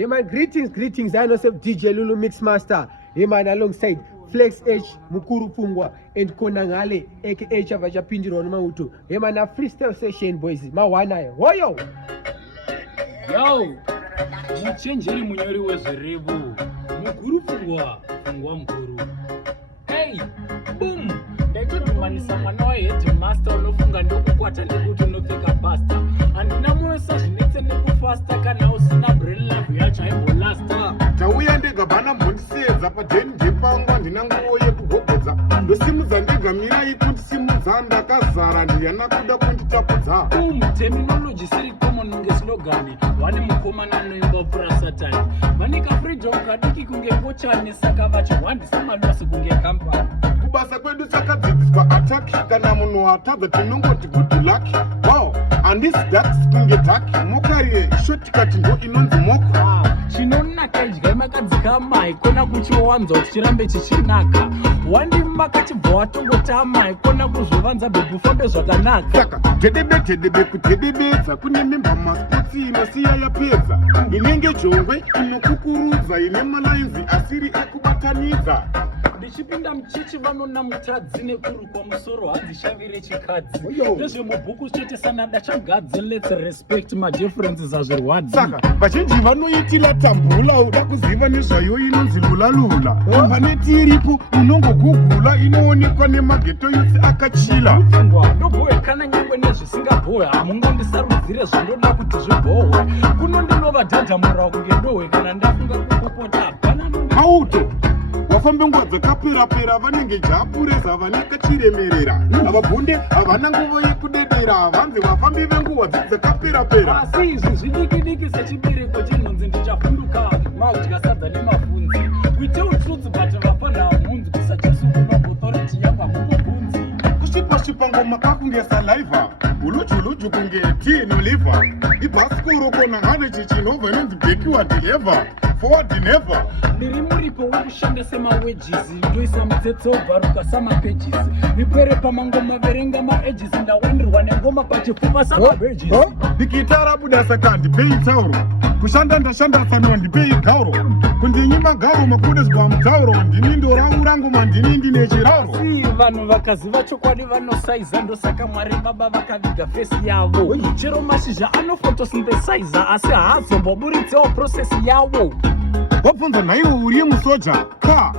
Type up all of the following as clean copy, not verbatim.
Hey man, greetings. I know DJ Lulu Mixmaster. Hey man, alongside Flex H, Mukuru Fungwa, and Konangale, aka Chavaja Pinjiro Mautu. Hey man, a freestyle session, boys. Mawana, woyo! Yo! Mchenjeri munyori wezerevu. Mukuru Fungwa Mukuru. Hey! Boom! Ndaitotumanisa mwana wa headmaster unofunga ndokukwata ndikuti unopfeka basta. Andina munosa zvinetse nekufasta kana usina brain life yacho haimbolasta. Tauya ndega bana mbondisedza padheni ndepangwa ndina nguo yekugogedza. Ndosimudza ndega mirai kuti simudza ndakazara ndiyana kuda kunditapudza. Terminology siri common nge slogan. Wani mukomana anoimba pura satani. Manika freedom kadiki kunge kochani saka vachi wandisa malosi kunge kampani. Kubasa kwedu sakadzidziswa ataki kana munhu atadza tinongoti good luck. Wow, handisi ducks kunge taki mokari shotikati ndo inonzi moko. Chinonaka idya makadzika mai kona kuchiwanza chirambe chichinaka. Wandimaka chibva watongotama kona kuzovanza bebufambe zvakanaka. Saka tedebe kutedebedza kune memba maspotsi inosiya yapedza. Inenge jongwe inokukurudza ine malainzi asiri ekubatanidza. Ndichipinda mchichi vanona mutadzi nekurukwa musoro hadzishavire chikadzi. Ndezvemubhuku chete sanada chagadzi. Let's respect my differences azvirwadzi. Saka vazhinji vanoitira tambula uda kuziva nezvayo inonzi lulalula. Paneti iripo unongogugula inoonekwa nemageto yose akachila. Ndobhowe kana nyangwe nezvisingabhowe hamungondisarudzire zvindoda kuti zvibhowe. Kunondinova dhadhamura kunge ndohwe kana ndafunga kukopota hapana auto wafambe nguva dzakapera vanenge japureza vaneka chiremerera. Avabonde havana nguva yekudedera havanzi vafambi venguva dzakapera. Asi izvi zvidiki sechibereko chenhunzi ndichavhunduka maudya sadza nemafunzi. We tell truth but vapana hamunzi kusachisukunwa authority yanga kukubvunzi. Kushipa ngoma kakunge saliva uluju kunge tea noliva. Ibhasikoro kona hane chichinova inonzi backward never forward never. Ndiri muripo wekushanda semawages ndoisa mutsetso bvaruka samapages. Nipere pamangoma verenga maedges ndawenderwa nengoma pachipfuma samapages. Ndikitara buda saka ndipei tauro kushanda ndashanda sano ndipei gauro kundinyima gauro makudeswa mutauro ndini ndorangu mandini ndine chiraro. Si vanhu vakaziva chokwadi vanosaiza ndosaka Mwari baba vakaviga fesi yavo. Chero mashizha anofotosynthesizer asi haazomboburitsewo process yavo. Wabvunza naiwo uri musoja ka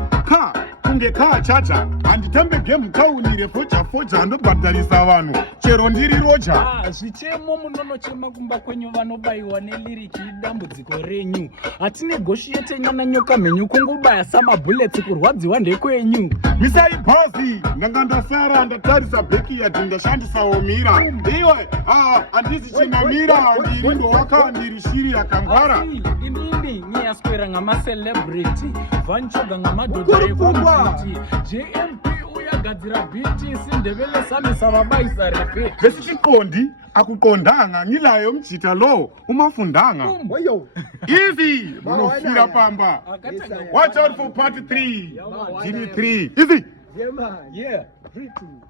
kunge chacha handitambe game taunire foja ndobhadharisa vanhu chero ndiri roja. Zvichemo munonochema kumba kwenyu vanobayiwa neliriki idambudziko renyu. Hatine goshi yete nyana nyoka mhenyu kungobaya samabhuletsi kurwadziwa ndekwenyu. Misai bhazi ndanga ndasara ndatarisa bheki yadhi ndashandisawo mira. Iwe handisi chinamira ndiri ndowaka ndiri shiri yakangwara. Inini nyiyaswera ngama-celebrity vanchoga ngamadhodha ekomiti. JMP uyagadzira biti sindevele samisa vabaisa repe. Vesichikondi akuqondanga ngilayo mjita lo umafundanga. Easy munofira pamba. Watch out for part 3. Jimmy 3. Easy. Yeah man, yeah. Greetings.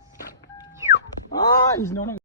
He's not